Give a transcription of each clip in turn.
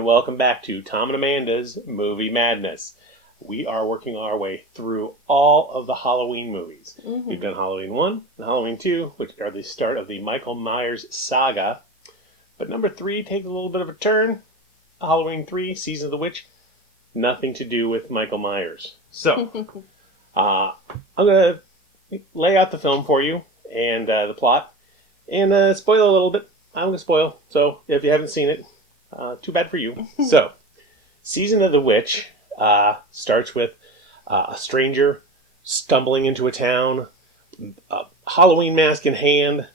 and welcome back to Thom and Amanda's Movie Madness. We are working our way through all of the Halloween movies. Mm-hmm. We've done Halloween 1 and Halloween 2, which are the start of the Michael Myers saga. But number 3 takes a little bit of a turn. Halloween 3, Season of the Witch, nothing to do with Michael Myers. So, I'm going to lay out the film for you and the plot and spoil a little bit. I'm going to spoil, so if you haven't seen it, too bad for you. So, Season of the Witch starts with a stranger stumbling into a town, a Halloween mask in hand,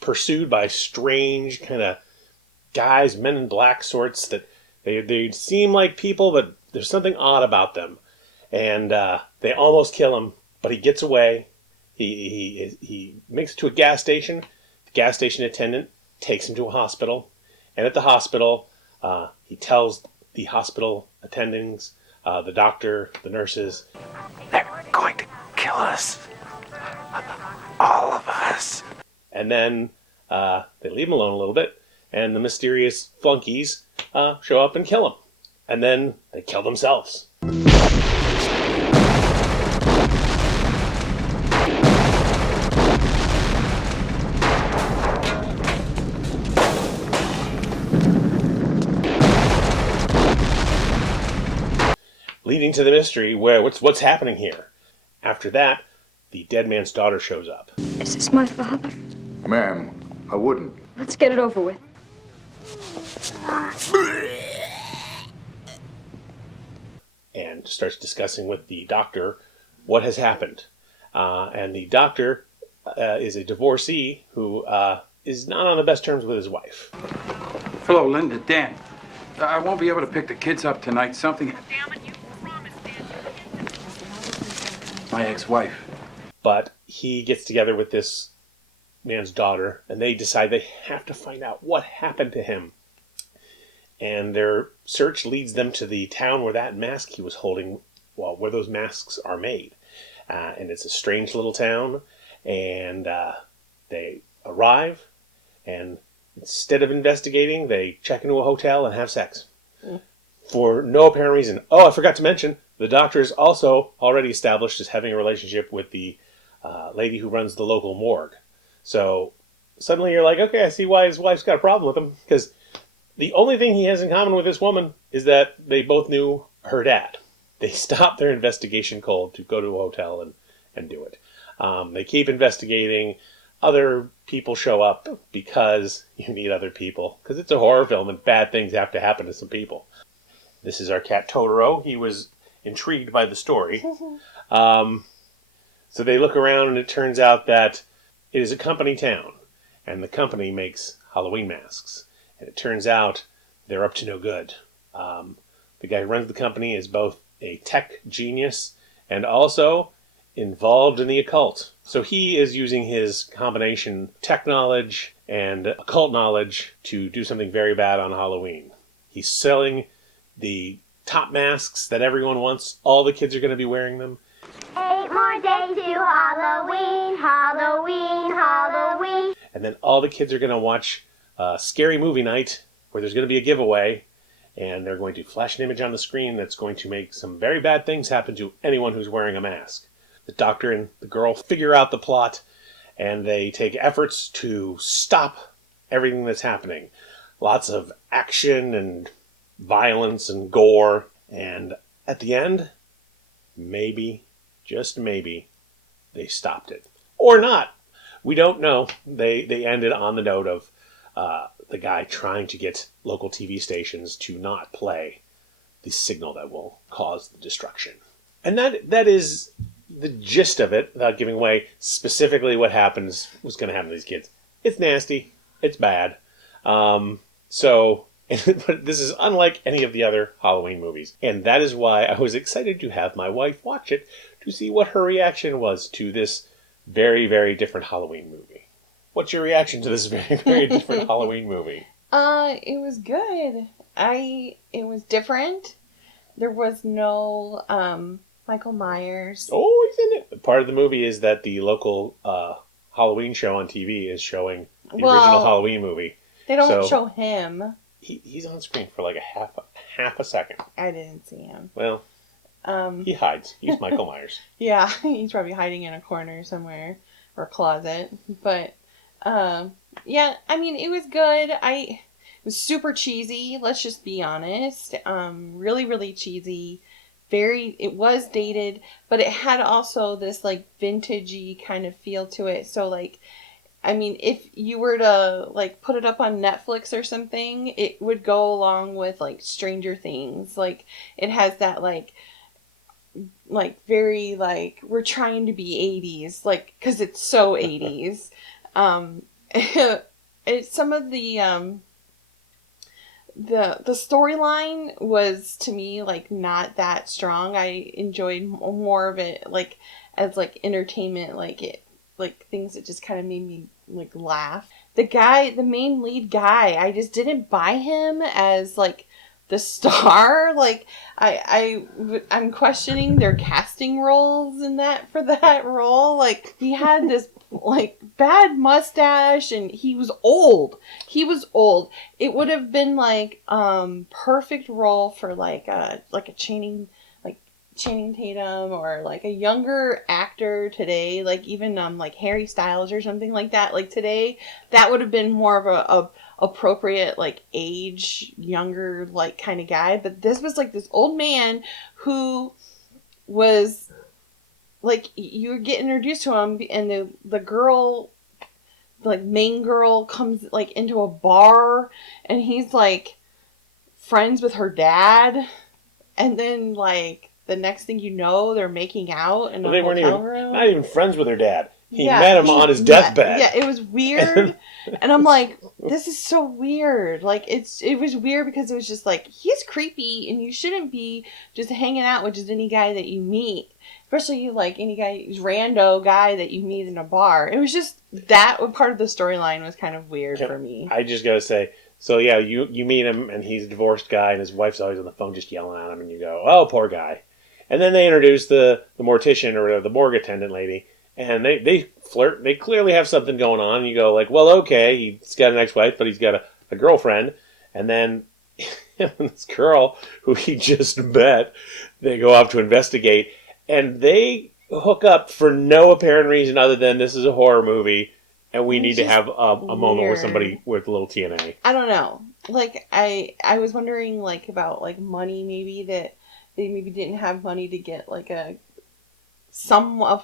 pursued by strange kind of guys, men in black sorts that they seem like people, but there's something odd about them. And they almost kill him, but he gets away. He makes it to a gas station. The gas station attendant takes him to a hospital. And at the hospital, he tells the hospital attendings, the doctor, the nurses, they're going to kill us. All of us. And then they leave him alone a little bit, and the mysterious flunkies show up and kill him. And then they kill themselves. Leading to the mystery where what's happening here. After that, the dead man's daughter shows up. Is this my father? Ma'am, I wouldn't. Let's get it over with. And starts discussing with the doctor what has happened. And the doctor is a divorcee who is not on the best terms with his wife. Hello, Linda, Dan. I won't be able to pick the kids up tonight. Something... Damn it, you promised, Dan. My ex-wife. But he gets together with this man's daughter, and they decide they have to find out what happened to him. And their search leads them to the town where that mask he was holding, well, where those masks are made. And it's a strange little town, and they arrive, and instead of investigating, they check into a hotel and have sex. For no apparent reason. Oh, I forgot to mention, the doctor is also already established as having a relationship with the lady who runs the local morgue. So suddenly you're like, okay, I see why his wife's got a problem with him, because the only thing he has in common with this woman is that they both knew her dad. They stopped their investigation cold to go to a hotel and do it. They keep investigating. Other people show up because you need other people. Because it's a horror film and bad things have to happen to some people. This is our cat Totoro. He was intrigued by the story. So they look around and it turns out that it is a company town. And the company makes Halloween masks. And it turns out they're up to no good. The guy who runs the company is both a tech genius and also involved in the occult. So he is using his combination tech knowledge and occult knowledge to do something very bad on Halloween. He's selling the top masks that everyone wants. All the kids are going to be wearing them. 8 more days to Halloween, Halloween, Halloween. And then all the kids are going to watch Scary Movie Night, where there's going to be a giveaway, and they're going to flash an image on the screen that's going to make some very bad things happen to anyone who's wearing a mask. The doctor and the girl figure out the plot, and they take efforts to stop everything that's happening. Lots of action and violence and gore, and at the end, maybe, just maybe, they stopped it. Or not. We don't know. They ended on the note of the guy trying to get local TV stations to not play the signal that will cause the destruction. And that is the gist of it, without giving away specifically what was going to happen to these kids. It's nasty. It's bad. But this is unlike any of the other Halloween movies. And that is why I was excited to have my wife watch it to see what her reaction was to this very, very different Halloween movie. What's your reaction to this very, very different Halloween movie? It was good. It was different. There was no Michael Myers. Oh, he's in it. Part of the movie is that the local Halloween show on TV is showing the original Halloween movie. They don't show him. He's on screen for like a half a second. I didn't see him. Well, he hides. He's Michael Myers. Yeah, he's probably hiding in a corner somewhere or closet. But yeah, I mean, it was good. It was super cheesy. Let's just be honest. Really, really cheesy. It was dated, but it had also this like vintagey kind of feel to it. So like, I mean, if you were to like put it up on Netflix or something, it would go along with like Stranger Things. Like it has that like very like we're trying to be 80s, like because it's so 80s. Some of the storyline was to me like not that strong. I enjoyed more of it like as like entertainment, like things that just kind of made me like laugh. The main lead guy, I just didn't buy him as like the star. Like I'm questioning their casting roles for that role. Like he had this like bad mustache and he was old. It would have been like perfect role for like a Channing Tatum or like a younger actor today, like even like Harry Styles or something like that. Like today, that would have been more of a appropriate like age, younger like kind of guy. But this was like this old man who was like, you would get introduced to him, and the girl, like main girl, comes like into a bar, and he's like friends with her dad, and then like the next thing you know, they're making out in a hotel room. Not even friends with her dad. He met him on his deathbed. Yeah, it was weird. And I'm like, this is so weird. Like, it was weird because it was just like, he's creepy and you shouldn't be just hanging out with just any guy that you meet. Especially like any rando guy that you meet in a bar. It was just, that part of the storyline was kind of weird for me. I just gotta say, so yeah, you meet him and he's a divorced guy and his wife's always on the phone just yelling at him and you go, oh, poor guy. And then they introduce the mortician or the morgue attendant lady. And they flirt. They clearly have something going on. And you go like, well, okay, he's got an ex-wife, but he's got a girlfriend. And then this girl who he just met, they go off to investigate. And they hook up for no apparent reason other than this is a horror movie. And we need to have a moment with somebody with a little TNA. I don't know. Like, I was wondering like about like money, maybe that they maybe didn't have money to get like someone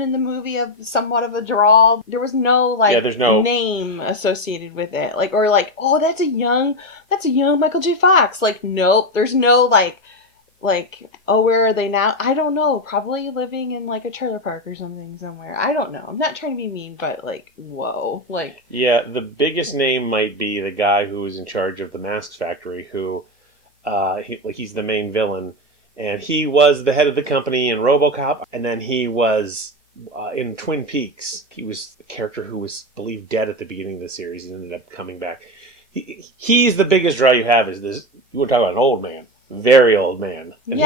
in the movie of somewhat of a draw. There was no like there's no name associated with it. Like, or like, oh, that's a young Michael J. Fox. Like, nope. There's no like, oh, where are they now? I don't know. Probably living in like a trailer park or something somewhere. I don't know. I'm not trying to be mean, but like, whoa. Like, yeah, the biggest name might be the guy who was in charge of the Masks Factory, who he's the main villain. And he was the head of the company in RoboCop, and then he was in Twin Peaks. He was a character who was believed dead at the beginning of the series. He ended up coming back. He's the biggest draw you have. Is this? You want to talk about an old man, very old man. And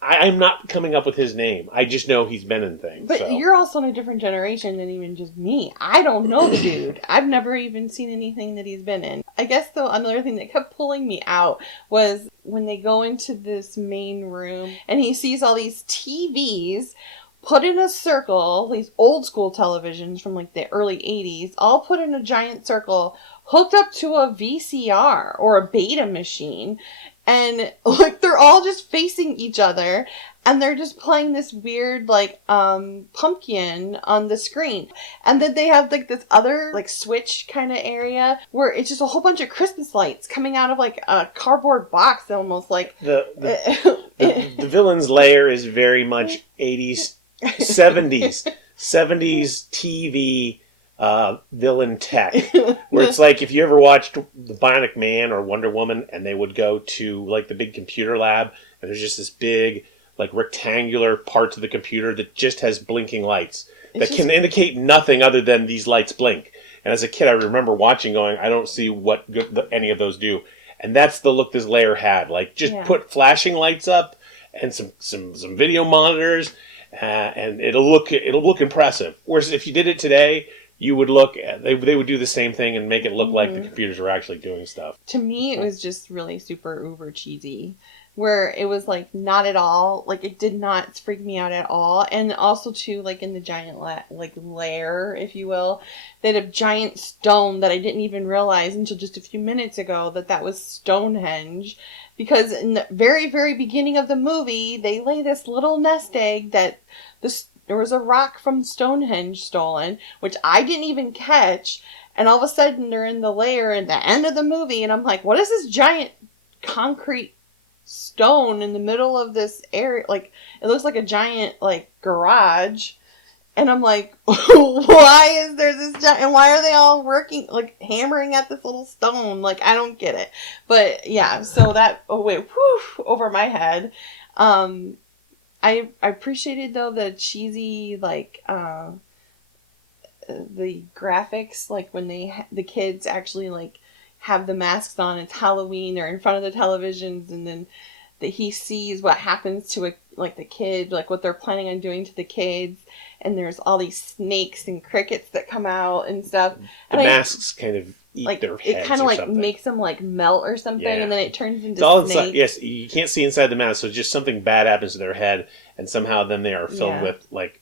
I'm not coming up with his name. I just know he's been in things. But you're also in a different generation than even just me. I don't know the dude. I've never even seen anything that he's been in. I guess though another thing that kept pulling me out was when they go into this main room and he sees all these TVs put in a circle, these old school televisions from like the early 80s, all put in a giant circle, hooked up to a VCR or a beta machine. And like they're all just facing each other and they're just playing this weird like pumpkin on the screen. And then they have like this other like switch kind of area where it's just a whole bunch of Christmas lights coming out of like a cardboard box, almost like the villain's lair is very much 80s 70s TV villain tech, where it's like if you ever watched The Bionic Man or Wonder Woman and they would go to like the big computer lab and there's just this big like rectangular parts of the computer that just has blinking lights that can indicate nothing other than these lights blink. And as a kid I remember watching going, I don't see what any of those do. And that's the look this layer had. Like just put flashing lights up and some video monitors and it'll look impressive. Whereas if you did it today, you would look at, they would do the same thing and make it look like the computers were actually doing stuff. To me, it was just really super uber cheesy, where it was like not at all, like it did not freak me out at all. And also too, like in the giant lair, if you will, they had a giant stone that I didn't even realize until just a few minutes ago that was Stonehenge, because in the very, very beginning of the movie, they lay this little nest egg that there was a rock from Stonehenge stolen, which I didn't even catch. And all of a sudden, they're in the lair at the end of the movie, and I'm like, what is this giant concrete stone in the middle of this area? Like, it looks like a giant, like, garage. And I'm like, why is there this giant, and why are they all working, like, hammering at this little stone? Like, I don't get it. But, yeah, so that went over my head. I appreciated, though, the cheesy, like, the graphics, like when the kids actually like have the masks on, it's Halloween, they're in front of the televisions, and then he sees what happens to the kid, like what they're planning on doing to the kids, and there's all these snakes and crickets that come out and stuff. The masks kind of eat like, their heads. It kind of like something. Makes them like melt or something, yeah. And then it turns into snakes. Inside, yes, you can't see inside the mask, so just something bad happens to their head, and somehow then they are filled with like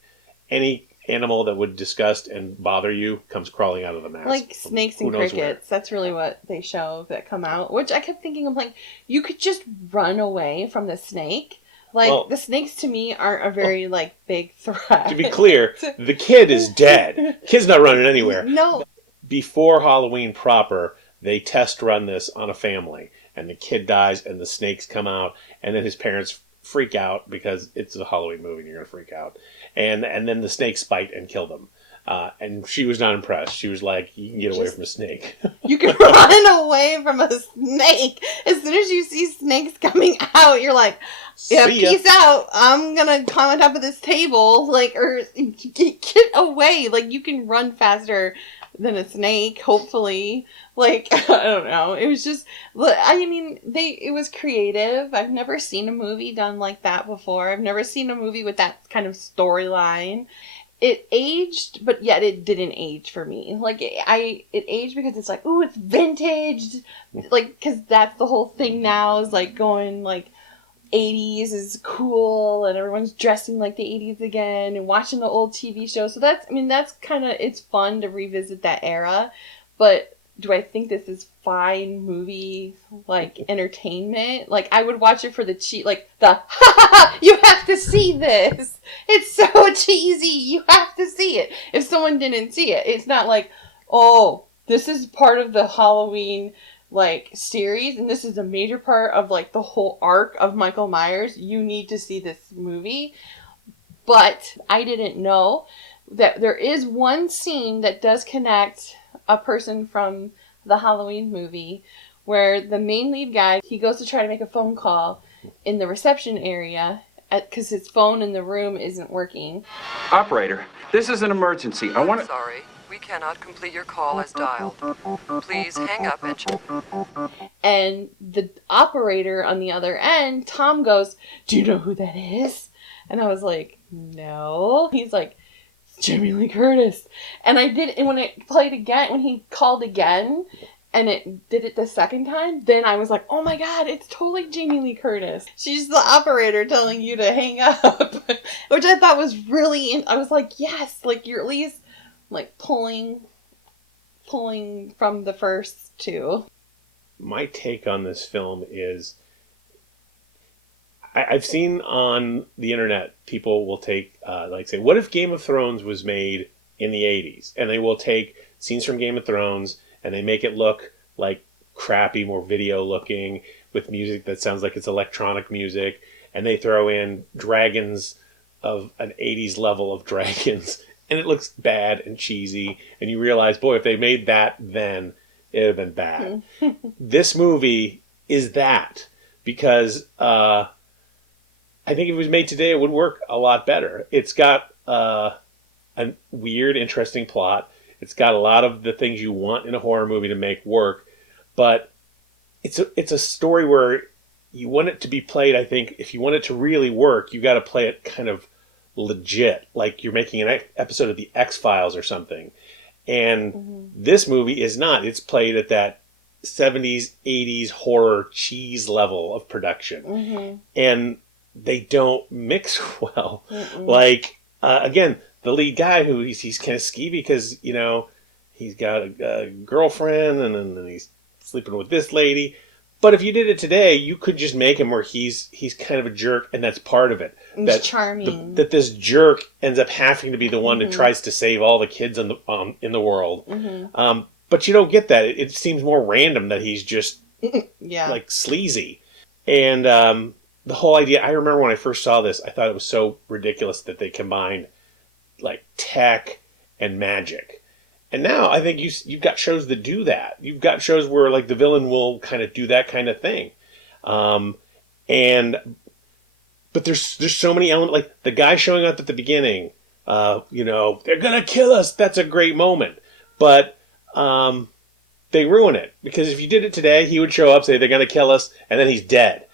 any animal that would disgust and bother you comes crawling out of the mask. Like snakes and crickets. That's really what they show that come out. Which I kept thinking, I'm like, you could just run away from the snake. Like, the snakes to me aren't a very, like, big threat. To be clear, the kid is dead. Kid's not running anywhere. No. Before Halloween proper, they test run this on a family. And the kid dies and the snakes come out. And then his parents freak out because it's a Halloween movie and you're going to freak out. And then the snakes bite and kill them. And she was not impressed. She was like, you can get away from a snake. You can run away from a snake. As soon as you see snakes coming out, you're like, yeah, peace out. I'm going to climb on top of this table. Like, or get away. Like, you can run faster than a snake, hopefully. Like, I don't know. It was just, I mean, it was creative. I've never seen a movie done like that before. I've never seen a movie with that kind of storyline. It aged, but yet it didn't age for me. Like, it aged because it's like, ooh, it's vintage. Like, because that's the whole thing now, is like going like 80s is cool and everyone's dressing like the 80s again and watching the old TV shows. So that's kind of, it's fun to revisit that era. But do I think this is fine movie, like, entertainment? Like, I would watch it for the like, ha ha ha, you have to see this. It's so cheesy. You have to see it. If someone didn't see it, it's not like, oh, this is part of the Halloween, like, series, and this is a major part of, like, the whole arc of Michael Myers. You need to see this movie. But I didn't know that there is one scene that does connect a person from the Halloween movie, where the main lead guy, he goes to try to make a phone call in the reception area because his phone in the room isn't working. Operator, this is an emergency. I want to... Sorry, we cannot complete your call as dialed. Please hang up and... And the operator on the other end, Tom, goes, do you know who that is? And I was like, no. He's like, Jamie Lee Curtis. And I did, and when it played again, when he called again, and it did it the second time, then I was like, oh my god, it's totally Jamie Lee Curtis. She's the operator telling you to hang up. Which I thought was really, I was like, yes, like, you're at least, like, pulling from the first two. My take on this film is, I've seen on the internet, people will take, like, say, what if Game of Thrones was made in the 80s? And they will take scenes from Game of Thrones and they make it look like crappy, more video looking, with music that sounds like it's electronic music. And they throw in dragons of an 80s level of dragons. And it looks bad and cheesy. And you realize, boy, if they made that then, it would have been bad. This movie is that. Because... I think if it was made today, it would work a lot better. It's got a weird, interesting plot. It's got a lot of the things you want in a horror movie to make work. But it's a story where you want it to be played, I think, if you want it to really work, you got to play it kind of legit. Like you're making an episode of The X-Files or something. And this movie is not. It's played at that 70s, 80s horror cheese level of production. And they don't mix well. Like, again, the lead guy who he's kind of skeevy because, you know, he's got a girlfriend and then he's sleeping with this lady. But if you did it today, you could just make him where he's kind of a jerk, and that's part of it. He's charming. That this jerk ends up having to be the one that tries to save all the kids in the world. But you don't get that. It seems more random that he's just like sleazy. And the whole idea, I remember when I first saw this, I thought it was so ridiculous that they combined like tech and magic. And now I think you've got shows that do that. You've got shows where like the villain will kind of do that kind of thing. But there's so many elements, like the guy showing up at the beginning, you know, they're going to kill us. That's a great moment. But they ruin it because if you did it today, he would show up, say they're going to kill us, and then he's dead.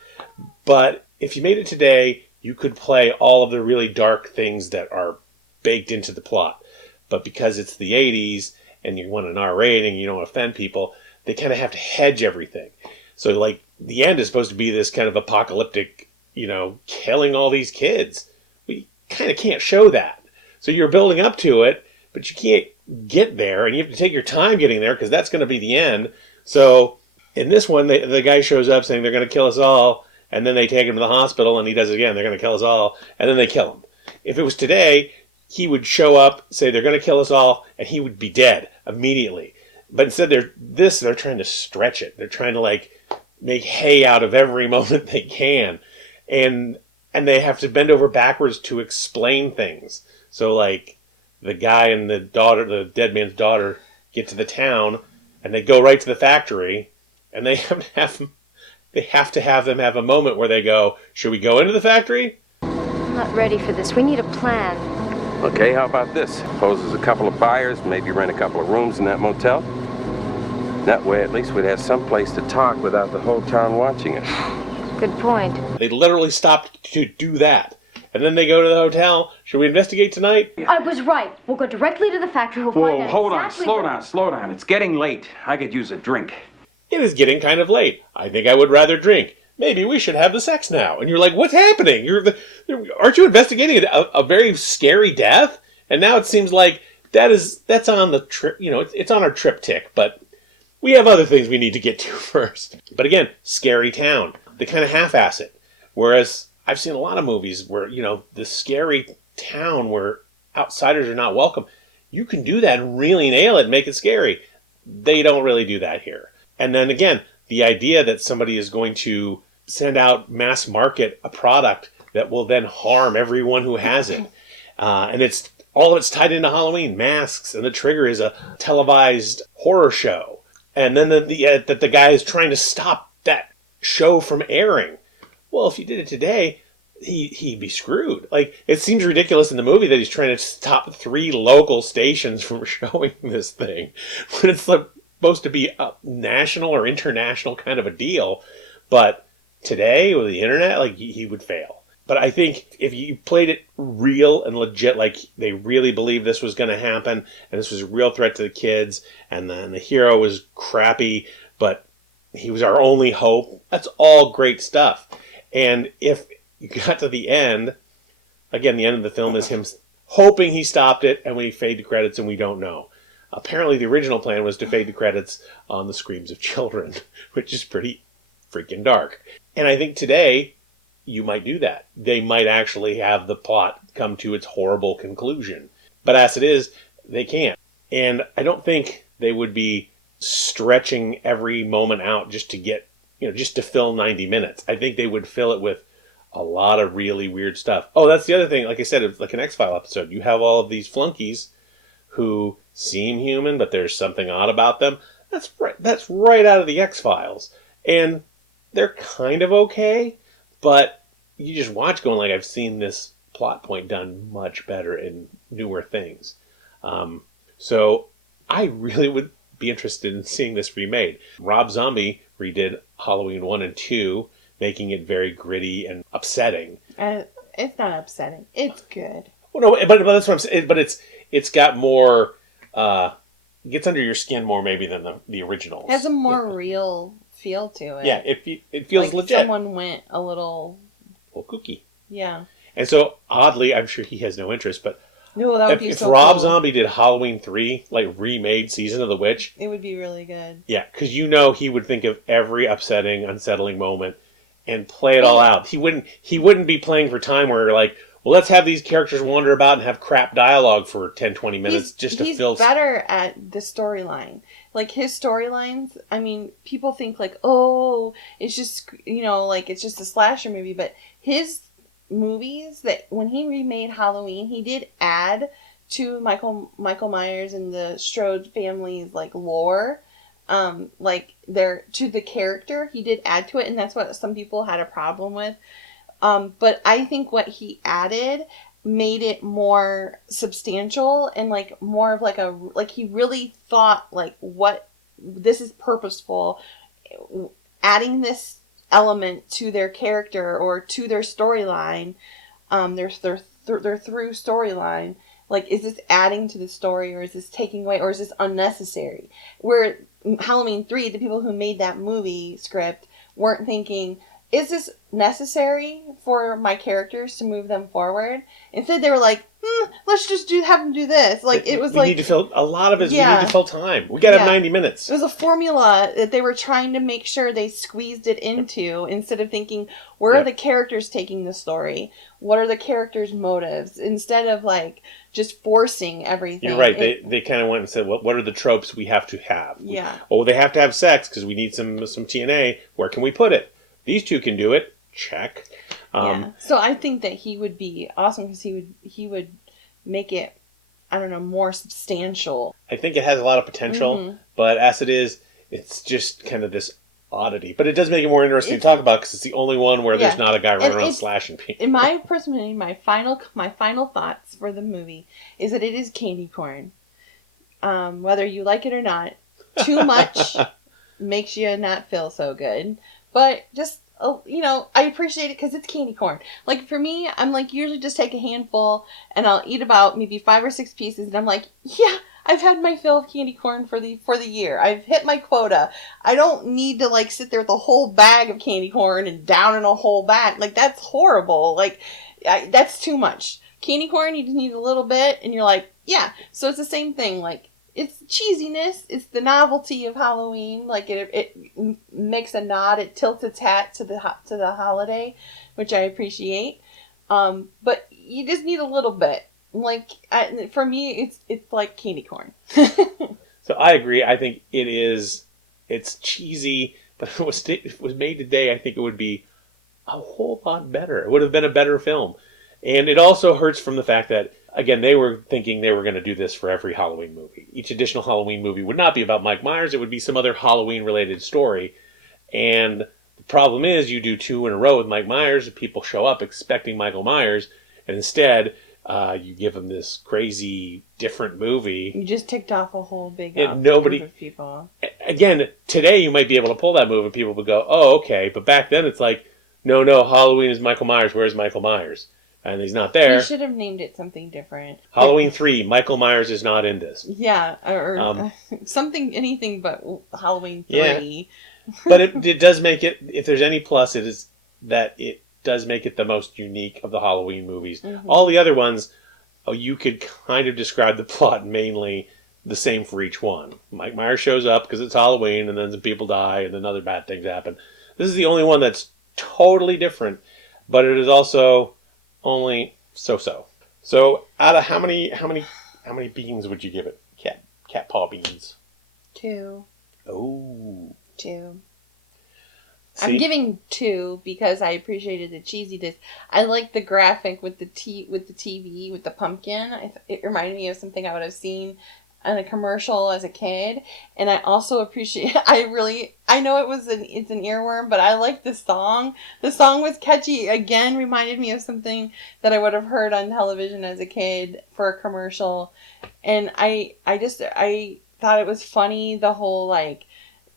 But if you made it today, you could play all of the really dark things that are baked into the plot. But because it's the 80s and you want an R rating, you don't offend people, they kind of have to hedge everything. So, like, the end is supposed to be this kind of apocalyptic, you know, killing all these kids. We kind of can't show that. So you're building up to it, but you can't get there, and you have to take your time getting there because that's going to be the end. So in this one, the guy shows up saying they're going to kill us all, and then they take him to the hospital, and he does it again. They're going to kill us all, and then they kill him. If it was today, he would show up, say they're going to kill us all, and he would be dead immediately. But instead, they're trying to stretch it. They're trying to like make hay out of every moment they can, and they have to bend over backwards to explain things. So like the guy and the daughter, the dead man's daughter, get to the town, and they go right to the factory, and they have to have them have a moment where they go, "Should we go into the factory?" I'm not ready for this. We need a plan. Okay, how about this? Suppose there's a couple of buyers, maybe rent a couple of rooms in that motel. That way, at least we'd have some place to talk without the whole town watching us. Good point. They literally stopped to do that. And then they go to the hotel. Should we investigate tonight? I was right. We'll go directly to the factory. We'll find Whoa, out hold on. exactly Slow down. It's getting late. I could use a drink. It is getting kind of late. I think I would rather drink. Maybe we should have the sex now. And you're like, what's happening? Aren't you investigating a very scary death? And now it seems like that's on the trip. You know, it's on our triptych, but we have other things we need to get to first. But again, scary town. They kind of half-ass it. Whereas I've seen a lot of movies where, you know, the scary town where outsiders are not welcome. You can do that and really nail it and make it scary. They don't really do that here. And then again, the idea that somebody is going to send out mass market a product that will then harm everyone who has it. And it's all of it's tied into Halloween, masks, and the trigger is a televised horror show. And then that the guy is trying to stop that show from airing. Well, if you did it today, he'd be screwed. Like, it seems ridiculous in the movie that he's trying to stop 3 local stations from showing this thing. When it's like supposed to be a national or international kind of a deal. But today, with the internet, like, he would fail. But I think if you played it real and legit, like they really believed this was going to happen, and this was a real threat to the kids, and then the hero was crappy, but he was our only hope, that's all great stuff. And if you got to the end, again, the end of the film is him hoping he stopped it, and we fade to credits and we don't know. Apparently the original plan was to fade to credits on the screams of children, which is pretty freaking dark. And I think today, you might do that. They might actually have the plot come to its horrible conclusion. But as it is, they can't. And I don't think they would be stretching every moment out just to get, just to fill 90 minutes. I think they would fill it with a lot of really weird stuff. Oh, that's the other thing. Like I said, it's like an X-File episode. You have all of these flunkies who seem human, but there's something odd about them. That's right out of the X-Files. And they're kind of okay, but you just watch going like, I've seen this plot point done much better in newer things. So I really would be interested in seeing this remade. Rob Zombie redid Halloween 1 and 2, making it very gritty and upsetting. It's not upsetting. It's good. Well, no, but that's what I'm saying. But it's got more gets under your skin more maybe than the originals. It has a more real feel to it. Yeah, it feels like legit. Someone went a little kooky. Yeah. And so oddly, I'm sure he has no interest, but no, that would be if so Rob cool. Zombie did Halloween 3, like remade Season of the Witch, it would be really good. Yeah, because he would think of every upsetting, unsettling moment and play it all out. He wouldn't be playing for time where like, well, let's have these characters wander about and have crap dialogue for 10, 20 minutes to fill. He's better at the storyline. Like his storylines, I mean, people think like, oh, it's just, like it's just a slasher movie, but his movies that when he remade Halloween, he did add to Michael Myers and the Strode family's like lore, like to the character. He did add to it, and that's what some people had a problem with. But I think what he added made it more substantial and like more of like he really thought like what this is purposeful, adding this element to their character or to their storyline, their through storyline. Like, is this adding to the story, or is this taking away, or is this unnecessary? Where Halloween 3, the people who made that movie script weren't thinking, is this necessary for my characters to move them forward? Instead, they were like, let's just have them do this. Like, it was we need to fill a lot of it. Yeah. We need to fill time. We got to have 90 minutes. It was a formula that they were trying to make sure they squeezed it into, instead of thinking, where are the characters taking the story? What are the characters' motives? Instead of like just forcing everything. You're right. They kind of went and said, what are the tropes we have to have? Yeah. They have to have sex because we need some TNA. Where can we put it? These two can do it. Check. Yeah. So I think that he would be awesome because he would make it, I don't know, more substantial. I think it has a lot of potential, but as it is, it's just kind of this oddity. But it does make it more interesting to talk about because it's the only one where there's not a guy running around slashing people. In my personal, my final thoughts for the movie is that it is candy corn. Whether you like it or not, too much makes you not feel so good. But just, I appreciate it because it's candy corn. Like, for me, I'm like, usually just take a handful and I'll eat about maybe 5 or 6 pieces. And I'm like, yeah, I've had my fill of candy corn for the year. I've hit my quota. I don't need to, like, sit there with a whole bag of candy corn and down in a whole bag. Like, that's horrible. Like, that's too much. Candy corn, you just need a little bit and you're like, yeah. So it's the same thing. Like, it's cheesiness. It's the novelty of Halloween. Like it makes a nod. It tilts its hat to the holiday, which I appreciate. But you just need a little bit. Like for me, it's like candy corn. So I agree. I think it's cheesy, but if it was made today, I think it would be a whole lot better. It would have been a better film. And it also hurts from the fact that, again, they were thinking they were going to do this for every Halloween movie. Each additional Halloween movie would not be about Mike Myers. It would be some other Halloween-related story. And the problem is you do 2 in a row with Mike Myers, and people show up expecting Michael Myers, and instead you give them this crazy, different movie. You just ticked off a whole big group of people. Again, today you might be able to pull that move, and people would go, oh, okay. But back then it's like, no, Halloween is Michael Myers. Where's Michael Myers? And he's not there. You should have named it something different. Halloween 3, Michael Myers is not in this. Yeah, or something, anything but Halloween 3. Yeah. But it does make it, if there's any plus, it is that it does make it the most unique of the Halloween movies. Mm-hmm. All the other ones, you could kind of describe the plot mainly the same for each one. Mike Myers shows up because it's Halloween, and then some people die, and then other bad things happen. This is the only one that's totally different, but it is also only so-so. So out of how many beans would you give it? Cat paw beans. 2. Oh. 2. See? I'm giving 2 because I appreciated the cheesiness. I like the graphic with the TV with the pumpkin. It reminded me of something I would have seen in a commercial as a kid, and I also appreciate. I know it's an earworm, but I like the song. The song was catchy. Again, reminded me of something that I would have heard on television as a kid for a commercial, and I thought it was funny. The whole like.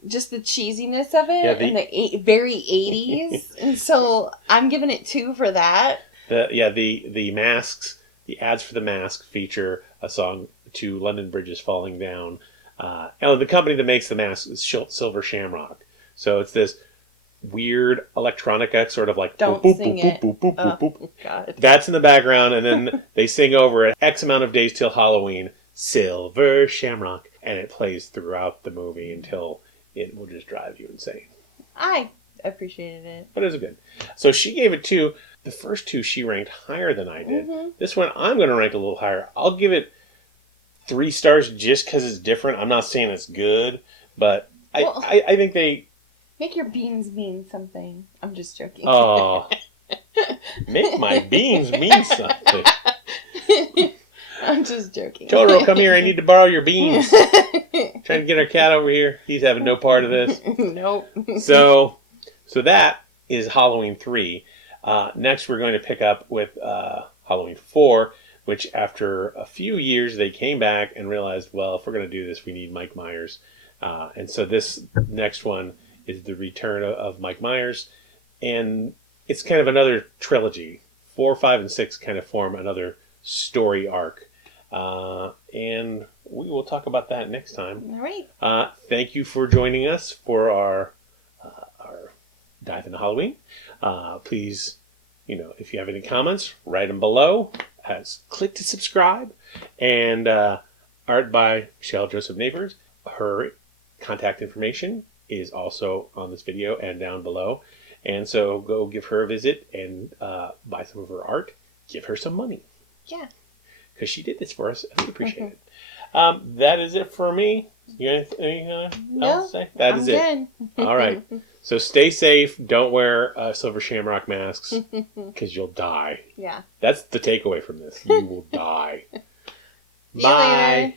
Just the cheesiness of it and the very 80s. And so I'm giving it 2 for that. The masks, the ads for the mask feature a song to London Bridge is Falling Down. The company that makes the mask is Silver Shamrock. So it's this weird electronica, sort of like Don't boop, boop, sing boop, it. boop, boop, boop, boop, Oh, God. That's in the background, and then they sing over it X amount of days till Halloween, Silver Shamrock, and it plays throughout the movie until it will just drive you insane. I appreciated it. But it was good. So she gave it 2. The first 2 she ranked higher than I did. Mm-hmm. This one I'm going to rank a little higher. I'll give it 3 stars just because it's different. I'm not saying it's good, but I think they... Make your beans mean something. I'm just joking. Oh, make my beans mean something. I'm just joking. Totoro, come here. I need to borrow your beans. Trying to get our cat over here. He's having no part of this. Nope. So that is Halloween 3. Next, we're going to pick up with Halloween 4, which after a few years, they came back and realized, well, if we're going to do this, we need Mike Myers. And so this next one is the return of Mike Myers. And it's kind of another trilogy. 4, 5, and 6 kind of form another story arc. And we will talk about that next time. All right. Thank you for joining us for our dive into Halloween. Please, if you have any comments, write them below. Click to subscribe. And art by Michelle Nabours. Her contact information is also on this video and down below. And so go give her a visit and buy some of her art. Give her some money. Yeah. Because she did this for us, and we appreciate it. That is it for me. You got anything else to say? That is it. All right. So stay safe. Don't wear Silver Shamrock masks because you'll die. Yeah. That's the takeaway from this. You will die. See you later.